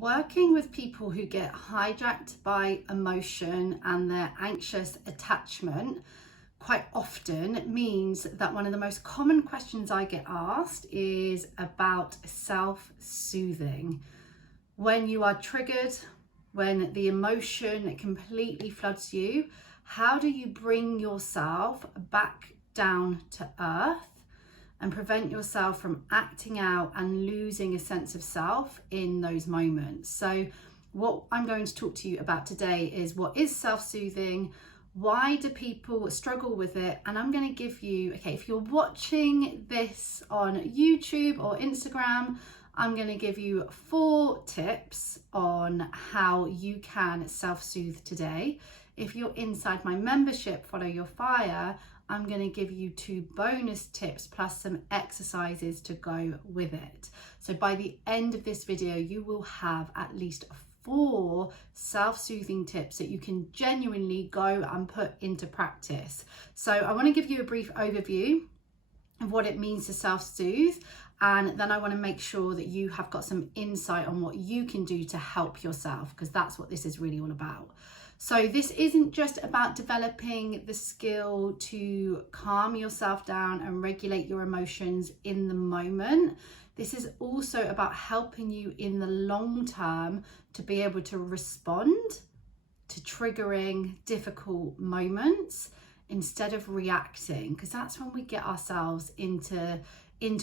Working with people who get hijacked by emotion and their anxious attachment quite often means that one of the most common questions I get asked is about self-soothing. When you are triggered, when the emotion completely floods you, how do you bring yourself back down to earth and prevent yourself from acting out and losing a sense of self in those moments? So what I'm going to talk to you about today is what is self-soothing, why do people struggle with it, and I'm going to give you, if you're watching this on YouTube or Instagram, I'm going to give you 4 tips on how you can self-soothe today. If you're inside my membership, Follow Your Fire, I'm going to give you 2 bonus tips plus some exercises to go with it. So by the end of this video, you will have at least 4 self-soothing tips that you can genuinely go and put into practice. So I want to give you a brief overview of what it means to self-soothe, and then I want to make sure that you have got some insight on what you can do to help yourself, because that's what this is really all about. So this isn't just about developing the skill to calm yourself down and regulate your emotions in the moment. This is also about helping you in the long term to be able to respond to triggering difficult moments instead of reacting, because that's when we get ourselves into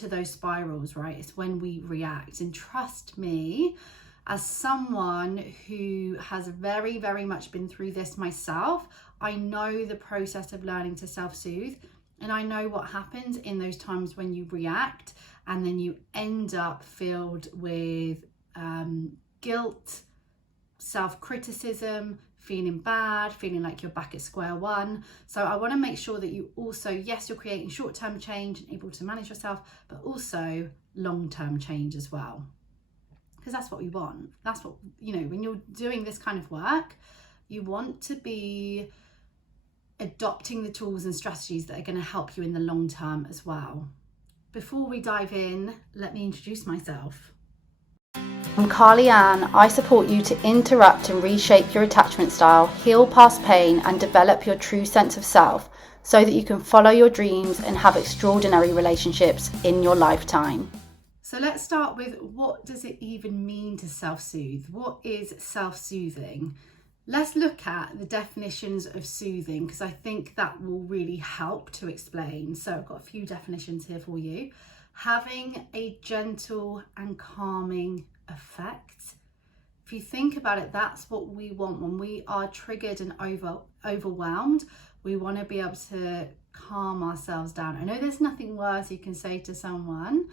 those spirals, right? It's when we react. And trust me, as someone who has very, very much been through this myself, I know the process of learning to self-soothe, and I know what happens in those times when you react and then you end up filled with guilt, self-criticism, feeling bad, feeling like you're back at square one. So I want to make sure that you also, yes, you're creating short-term change and able to manage yourself, but also long-term change as well. Because that's what we want. That's what, when you're doing this kind of work, you want to be adopting the tools and strategies that are going to help you in the long term as well. Before we dive in, let me introduce myself. I'm Carly Ann. I support you to interrupt and reshape your attachment style, heal past pain, and develop your true sense of self so that you can follow your dreams and have extraordinary relationships in your lifetime. So let's start with, what does it even mean to self-soothe? What is self-soothing? Let's look at the definitions of soothing, because I think that will really help to explain. So I've got a few definitions here for you. Having a gentle and calming effect. If you think about it, that's what we want when we are triggered and overwhelmed. We want to be able to calm ourselves down. I know there's nothing worse you can say to someone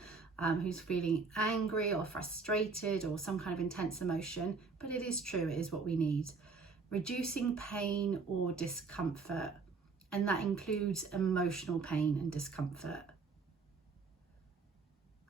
who's feeling angry or frustrated or some kind of intense emotion, but it is true, it is what we need. Reducing pain or discomfort, and that includes emotional pain and discomfort.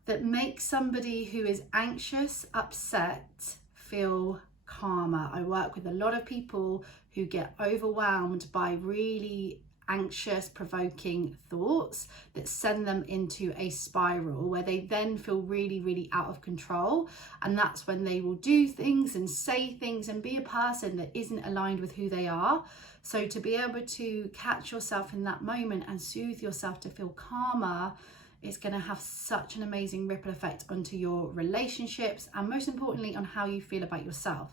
That makes somebody who is anxious, upset, feel calmer. I work with a lot of people who get overwhelmed by really anxious, provoking thoughts that send them into a spiral where they then feel really, really out of control. And that's when they will do things and say things and be a person that isn't aligned with who they are. So to be able to catch yourself in that moment and soothe yourself to feel calmer, it's going to have such an amazing ripple effect onto your relationships and, most importantly, on how you feel about yourself.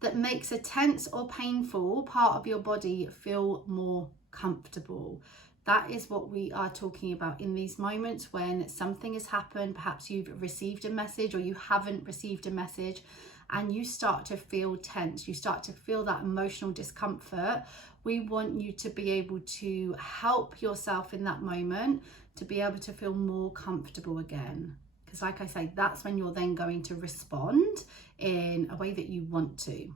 That makes a tense or painful part of your body feel more comfortable. That is what we are talking about in these moments when something has happened. Perhaps you've received a message or you haven't received a message, and you start to feel tense. You start to feel that emotional discomfort. We want you to be able to help yourself in that moment to be able to feel more comfortable again. Because like I say, that's when you're then going to respond in a way that you want to.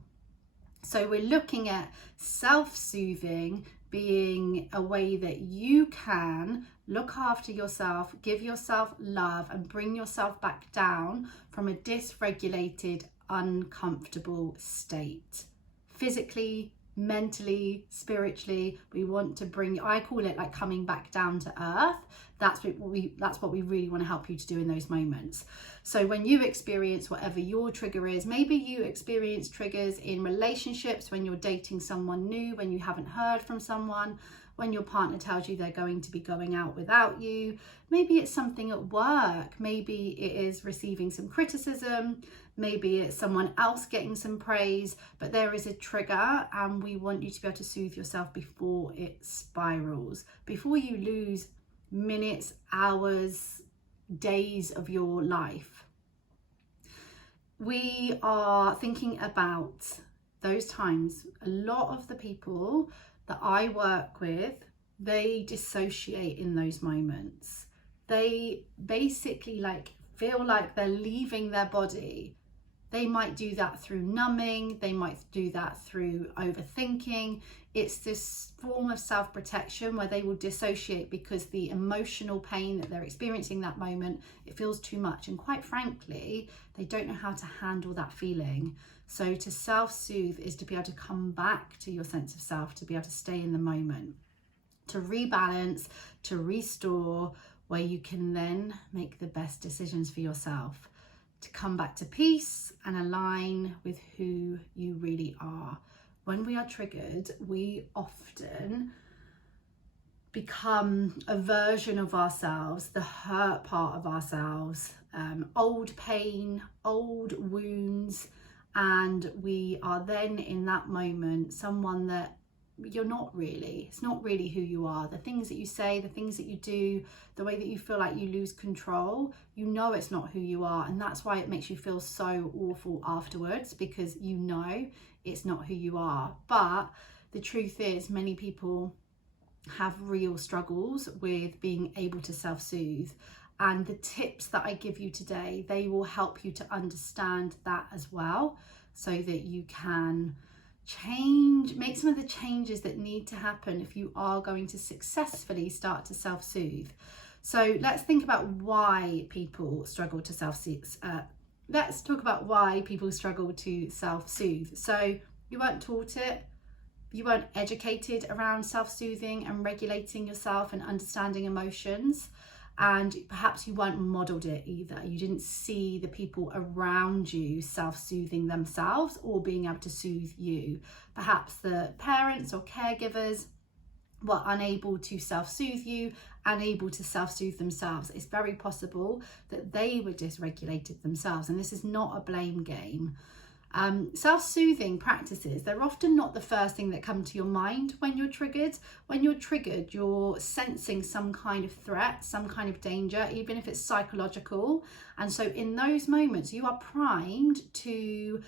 So we're looking at self-soothing being a way that you can look after yourself, give yourself love, and bring yourself back down from a dysregulated, uncomfortable state, physically, mentally, spiritually. We want to bring, I call it like coming back down to earth. That's what we really want to help you to do in those moments. So when you experience whatever your trigger is, maybe you experience triggers in relationships, when you're dating someone new, when you haven't heard from someone, when your partner tells you they're going to be going out without you. Maybe it's something at work. Maybe it is receiving some criticism. Maybe it's someone else getting some praise, but there is a trigger, and we want you to be able to soothe yourself before it spirals, before you lose minutes, hours, days of your life. We are thinking about those times. A lot of the people that I work with, they dissociate in those moments. They basically feel like they're leaving their body. They might do that through numbing, they might do that through overthinking. It's this form of self-protection where they will dissociate because the emotional pain that they're experiencing that moment, it feels too much. And quite frankly, they don't know how to handle that feeling. So to self-soothe is to be able to come back to your sense of self, to be able to stay in the moment, to rebalance, to restore, where you can then make the best decisions for yourself, to come back to peace and align with who you really are. When we are triggered, we often become a version of ourselves, the hurt part of ourselves, old pain, old wounds, and we are then in that moment someone that you're not really. It's not really who you are. The things that you say, the things that you do, the way that you feel like you lose control, you know it's not who you are. And that's why it makes you feel so awful afterwards, because you know it's not who you are. But the truth is, many people have real struggles with being able to self-soothe. And the tips that I give you today, they will help you to understand that as well, so that you can make some of the changes that need to happen if you are going to successfully start to self-soothe. So let's think about why people struggle to self-soothe. Let's talk about why people struggle to self-soothe. So you weren't taught it, you weren't educated around self-soothing and regulating yourself and understanding emotions. And perhaps you weren't modeled it either. You didn't see the people around you self-soothing themselves or being able to soothe you. Perhaps the parents or caregivers were unable to self-soothe you, unable to self-soothe themselves. It's very possible that they were dysregulated themselves, and this is not a blame game. Self-soothing practices, they're often not the first thing that come to your mind when you're triggered. When you're triggered, you're sensing some kind of threat, some kind of danger, even if it's psychological. And so in those moments, you are primed to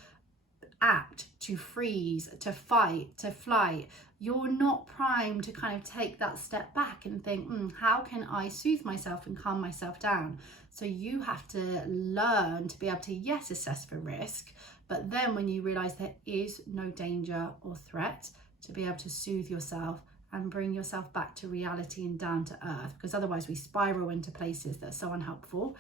act, to freeze, to fight, to flight. You're not primed to kind of take that step back and think, how can I soothe myself and calm myself down? So you have to learn to be able to, yes, assess for risk, but then when you realize there is no danger or threat, to be able to soothe yourself and bring yourself back to reality and down to earth, because otherwise we spiral into places that are so unhelpful.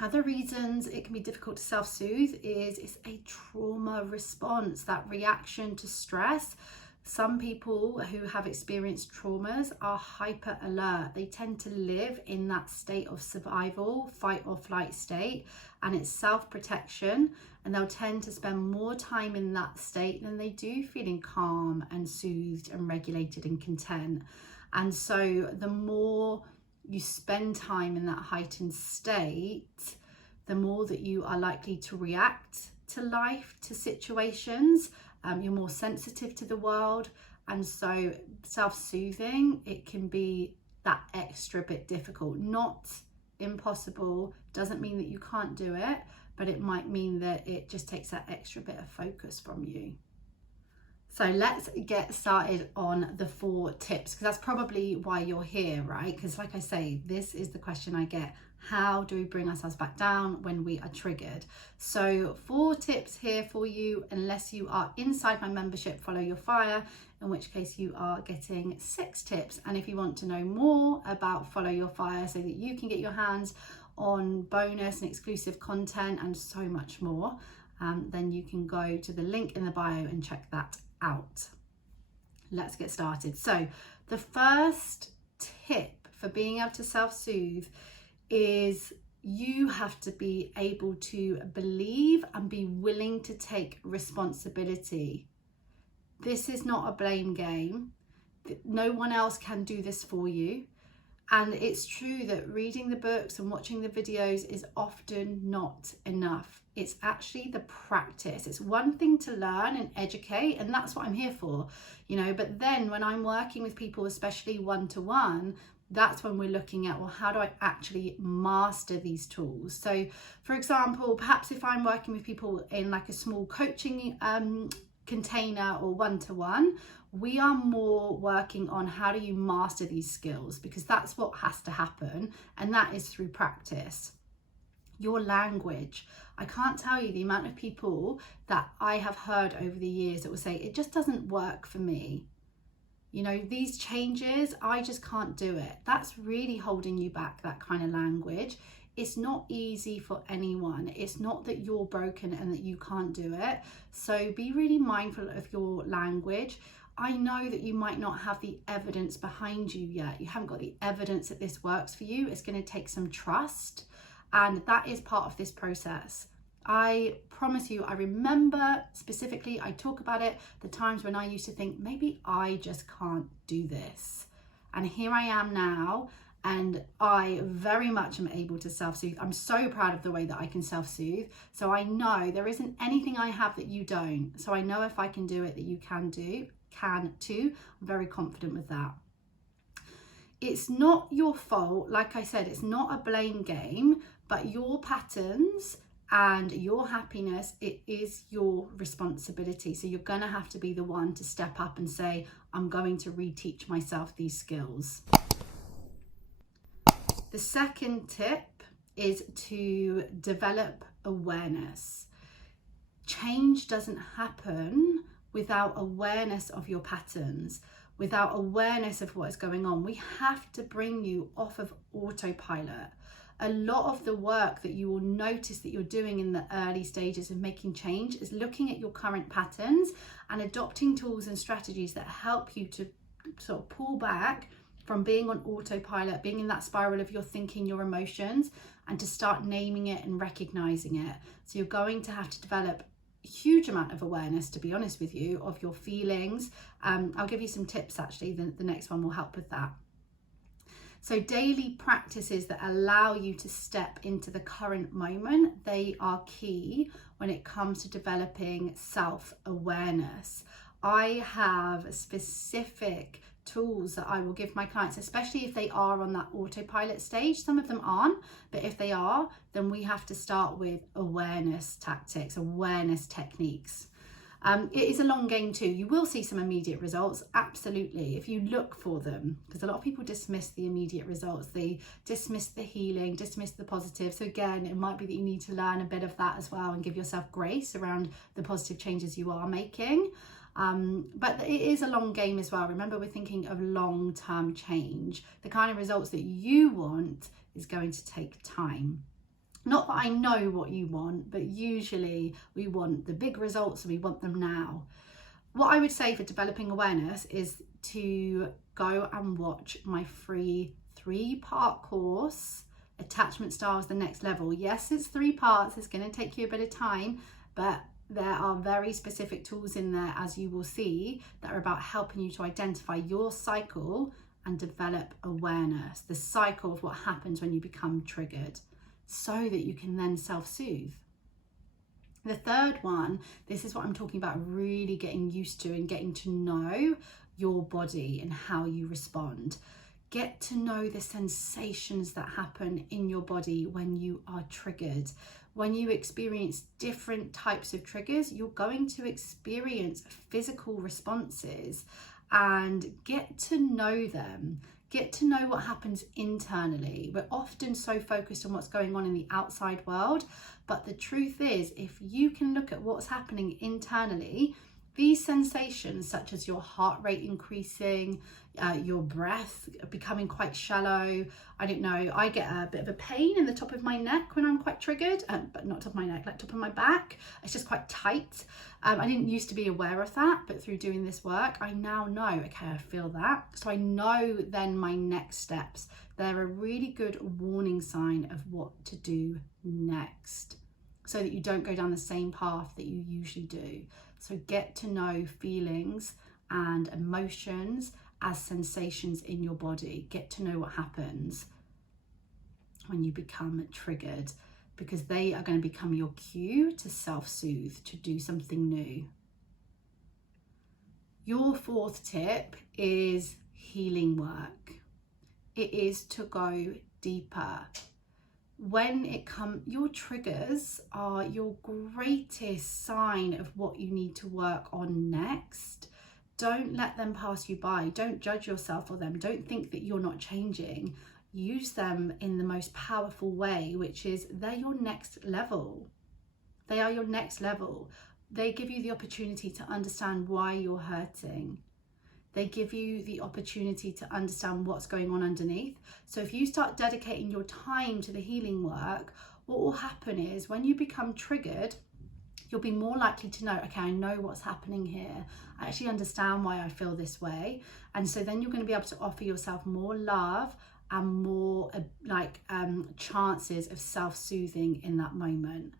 Other reasons it can be difficult to self-soothe is it's a trauma response, that reaction to stress. Some people who have experienced traumas are hyper alert. They tend to live in that state of survival, fight or flight state, and it's self-protection, and they'll tend to spend more time in that state than they do feeling calm and soothed and regulated and content. And so the more you spend time in that heightened state, the more that you are likely to react to life, to situations. You're more sensitive to the world, and so self-soothing, it can be that extra bit difficult. Not impossible, doesn't mean that you can't do it, but it might mean that it just takes that extra bit of focus from you. So let's get started on the 4 tips, because that's probably why you're here, right? Because like I say, this is the question I get. How do we bring ourselves back down when we are triggered? So 4 tips here for you, unless you are inside my membership, Follow Your Fire, in which case you are getting 6 tips. And if you want to know more about Follow Your Fire so that you can get your hands on bonus and exclusive content and so much more, then you can go to the link in the bio and check that out. Let's get started. So the first tip for being able to self-soothe is you have to be able to believe and be willing to take responsibility. This is not a blame game. No one else can do this for you. And it's true that reading the books and watching the videos is often not enough. It's actually the practice. It's one thing to learn and educate, and that's what I'm here for, but then when I'm working with people, especially one-to-one, that's when we're looking at, well, how do I actually master these tools? So for example, perhaps if I'm working with people in like a small coaching container or one-to-one, we are more working on how do you master these skills, because that's what has to happen, and that is through practice. Your language. I can't tell you the amount of people that I have heard over the years that will say, it just doesn't work for me. These changes, I just can't do it. That's really holding you back, that kind of language. It's not easy for anyone. It's not that you're broken and that you can't do it. So be really mindful of your language. I know that you might not have the evidence behind you yet. You haven't got the evidence that this works for you. It's going to take some trust, and that is part of this process. I promise you, I remember specifically, I talk about it, the times when I used to think, maybe I just can't do this. And here I am now, and I very much am able to self-soothe. I'm so proud of the way that I can self-soothe. So I know there isn't anything I have that you don't. So I know if I can do it, that you can too. I'm very confident with that. It's not your fault. Like I said, it's not a blame game, but your patterns and your happiness, it is your responsibility. So you're going to have to be the one to step up and say, I'm going to reteach myself these skills. The second tip is to develop awareness. Change doesn't happen without awareness of your patterns, without awareness of what is going on. We have to bring you off of autopilot. A lot of the work that you will notice that you're doing in the early stages of making change is looking at your current patterns and adopting tools and strategies that help you to sort of pull back from being on autopilot, being in that spiral of your thinking, your emotions, and to start naming it and recognizing it. So you're going to have to develop a huge amount of awareness, to be honest with you, of your feelings. I'll give you some tips actually, the next one will help with that. So daily practices that allow you to step into the current moment, they are key when it comes to developing self-awareness. I have specific tools that I will give my clients, especially if they are on that autopilot stage. Some of them aren't, but if they are, then we have to start with awareness tactics, awareness techniques. It is a long game too. You will see some immediate results, absolutely, if you look for them, because a lot of people dismiss the immediate results. They dismiss the healing, dismiss the positive. So again, it might be that you need to learn a bit of that as well and give yourself grace around the positive changes you are making. But it is a long game as well. Remember, we're thinking of long-term change. The kind of results that you want is going to take time. Not that I know what you want, but usually we want the big results and we want them now. What I would say for developing awareness is to go and watch my free 3-part course, Attachment Styles the Next Level. Yes, it's 3 parts. It's going to take you a bit of time, but there are very specific tools in there, as you will see, that are about helping you to identify your cycle and develop awareness, the cycle of what happens when you become triggered, so that you can then self-soothe. The third one, this is what I'm talking about, really getting used to and getting to know your body and how you respond. Get to know the sensations that happen in your body when you are triggered. When you experience different types of triggers, you're going to experience physical responses, and get to know them. Get to know what happens internally. We're often so focused on what's going on in the outside world, but the truth is, if you can look at what's happening internally, These sensations, such as your heart rate increasing, your breath becoming quite shallow, I don't know, I get a bit of a pain in the top of my neck when I'm quite triggered, but not top of my neck, like top of my back. It's just quite tight. I didn't used to be aware of that, but through doing this work, I now know, okay, I feel that. So I know then my next steps. They're a really good warning sign of what to do next, so that you don't go down the same path that you usually do. So get to know feelings and emotions as sensations in your body. Get to know what happens when you become triggered, because they are going to become your cue to self-soothe, to do something new. Your fourth tip is healing work. It is to go deeper. When it comes, your triggers are your greatest sign of what you need to work on next. Don't let them pass you by. Don't judge yourself for them. Don't think that you're not changing. Use them in the most powerful way, which is they're your next level. They are your next level. They give you the opportunity to understand why you're hurting. They give you the opportunity to understand what's going on underneath. So if you start dedicating your time to the healing work, what will happen is when you become triggered, you'll be more likely to know, okay, I know what's happening here. I actually understand why I feel this way. And so then you're going to be able to offer yourself more love and more chances of self-soothing in that moment.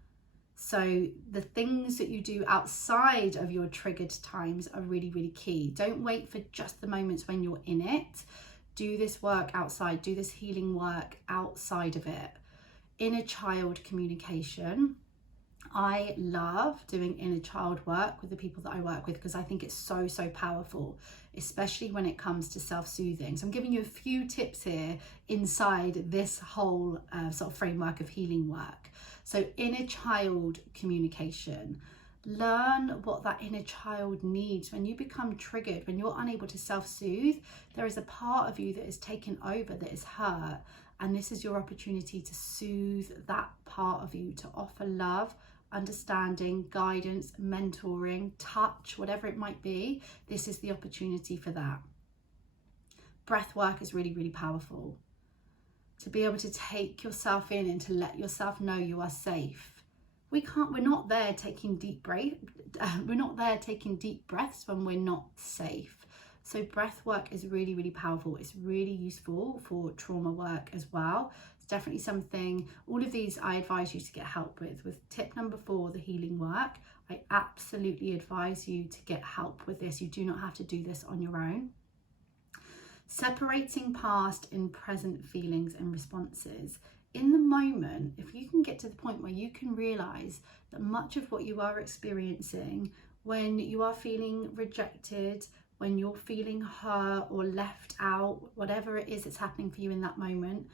So the things that you do outside of your triggered times are really, really key. Don't wait for just the moments when you're in it. Do this work outside. Do this healing work outside of it. Inner child communication. I love doing inner child work with the people that I work with, because I think it's so, so powerful, especially when it comes to self-soothing. So I'm giving you a few tips here inside this whole sort of framework of healing work. So inner child communication. Learn what that inner child needs. When you become triggered, when you're unable to self-soothe, there is a part of you that is taken over, that is hurt. And this is your opportunity to soothe that part of you, to offer love, understanding, guidance, mentoring, touch, whatever it might be. This is the opportunity for that. Breath work is really, really powerful. To be able to take yourself in and to let yourself know you are safe. We're not there taking deep breaths when we're not safe. So breath work is really, really powerful. It's really useful for trauma work as well. It's definitely something, all of these I advise you to get help with. With tip number 4, the healing work, I absolutely advise you to get help with this. You do not have to do this on your own. Separating past and present feelings and responses. In the moment, if you can get to the point where you can realize that much of what you are experiencing, when you are feeling rejected, when you're feeling hurt or left out, whatever it is that's happening for you in that moment,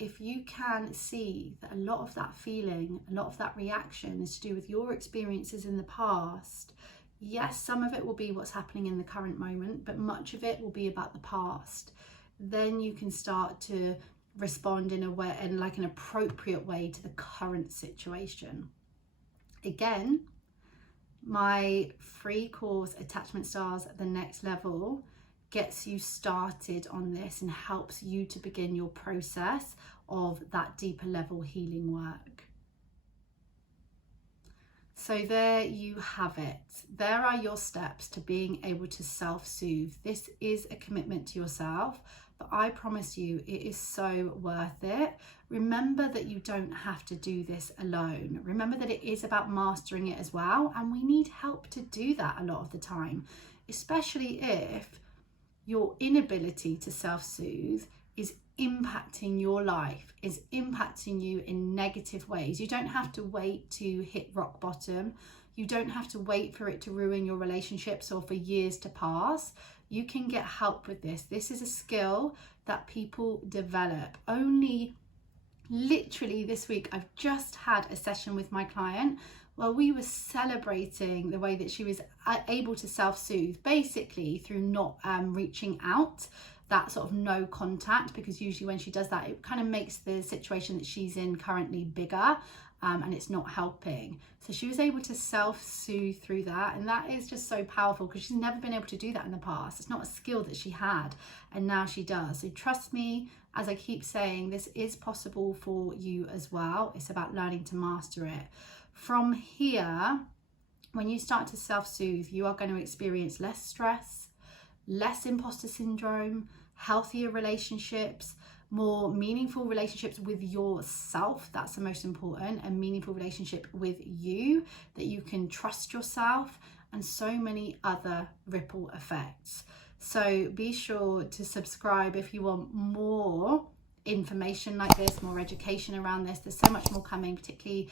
if you can see that a lot of that feeling, a lot of that reaction is to do with your experiences in the past. Yes, some of it will be what's happening in the current moment, but much of it will be about the past. Then you can start to respond in a way, in like an appropriate way to the current situation. Again, my free course, Attachment Styles at the Next Level, gets you started on this and helps you to begin your process of that deeper level healing work. So there you have it. There are your steps to being able to self-soothe. This is a commitment to yourself, but I promise you it is so worth it. Remember that you don't have to do this alone. Remember that it is about mastering it as well, and we need help to do that a lot of the time, especially if your inability to self-soothe is impacting your life, is impacting you in negative ways. You don't have to wait to hit rock bottom. You don't have to wait for it to ruin your relationships or for years to pass. You can get help with this. This is a skill that people develop. Only literally this week, I've just had a session with my client where we were celebrating the way that she was able to self-soothe, basically through not reaching out, that sort of no contact, because usually when she does that, it kind of makes the situation that she's in currently bigger. and it's not helping. So she was able to self-soothe through that, and that is just so powerful because she's never been able to do that in the past. It's not a skill that she had, and now she does. So trust me, as I keep saying, this is possible for you as well. It's about learning to master it. From here, when you start to self-soothe, you are going to experience less stress, less imposter syndrome, healthier relationships, more meaningful relationships with yourself. That's the most important. A meaningful relationship with you, that you can trust yourself, and so many other ripple effects. So be sure to subscribe if you want more information like this, more education around this. There's so much more coming, particularly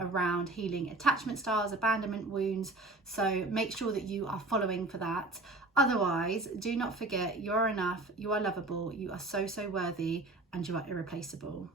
around healing attachment styles, abandonment wounds. So make sure that you are following for that. Otherwise, do not forget, you're enough, you are lovable, you are so, so worthy, and you are irreplaceable.